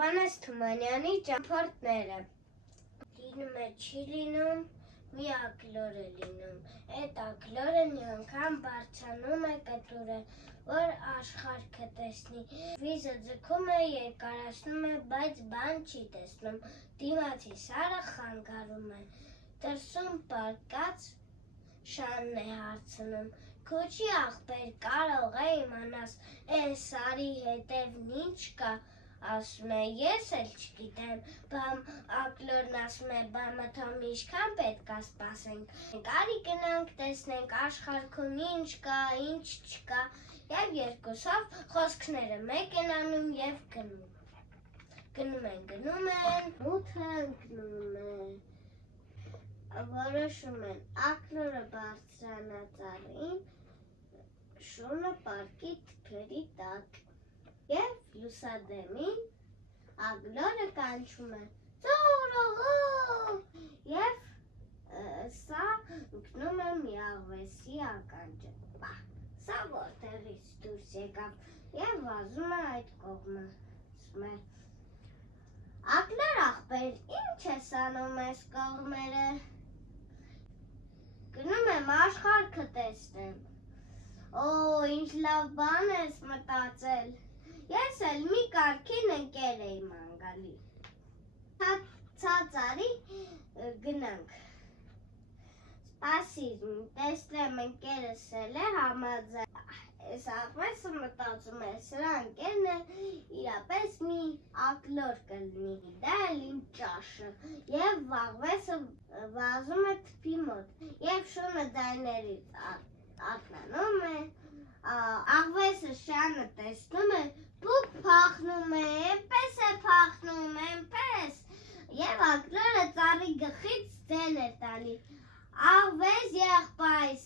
Հովհաննես Թումանյանի ճամփորդները։ Լինում է չի լինում, մի ակլոր է լինում, այդ ակլորը մի անգամ բարձրանում է կտուրը, որ աշխարհքը տեսնի, վիզը ձգում է, երկարացնում է, բայց բան չի տեսնում, դիմացի սարը խանգարում է, դրսում պառկած շանն է հարցնում, քուչի աղբեր կարող է իմանաս, էն սարի հետևն ինչ կա, ասում է, ես էլ չգիտեմ, բամ ակլորն ասում է, բա մթոմ ինչքան պետք է սպասենք, արի գնանք տեսնենք աշխարհքում ինչ կա, ինչ չկա, եւ երկուսով խոսքները մեկ են անում եւ գնում են, մութը ընկնում է, որոշում են ակլորը բարձրանա ծառին, շունը պարկի թփերի տակ և լուսադեմին ակլորը կանչում է ծառ և սա ընկնում է մի աղվեսի ականջը, սա որտեղից դուրս եկավ և վազում է այդ կողմը, ասում է ակլոր աղբեր, ինչ ես անում ես կողմերը, գնում եմ աշխարհքը տեսնեմ, ինչ լավ բան ես մտածել, ես էլ մի կարգին ընկեր էի ման գալի, ծառի գնանք, սպասիր, տեսնեմ ընկերս էլ է համաձայն, ես աղվեսը մտածում է, սրա ընկերն է իրապես մի ակլոր կլինի, դա էլ իմ ճաշը, և աղվեսը վազում է թփի մոտ, և շունը ձայներից արթնանում է, աղվեսը շանը տեսնում է, բուք փախնում է, էնպես է փախնում, էնպես, և ակլորը ծառի գլխից ձեն է տալի, աղվես եղբայր,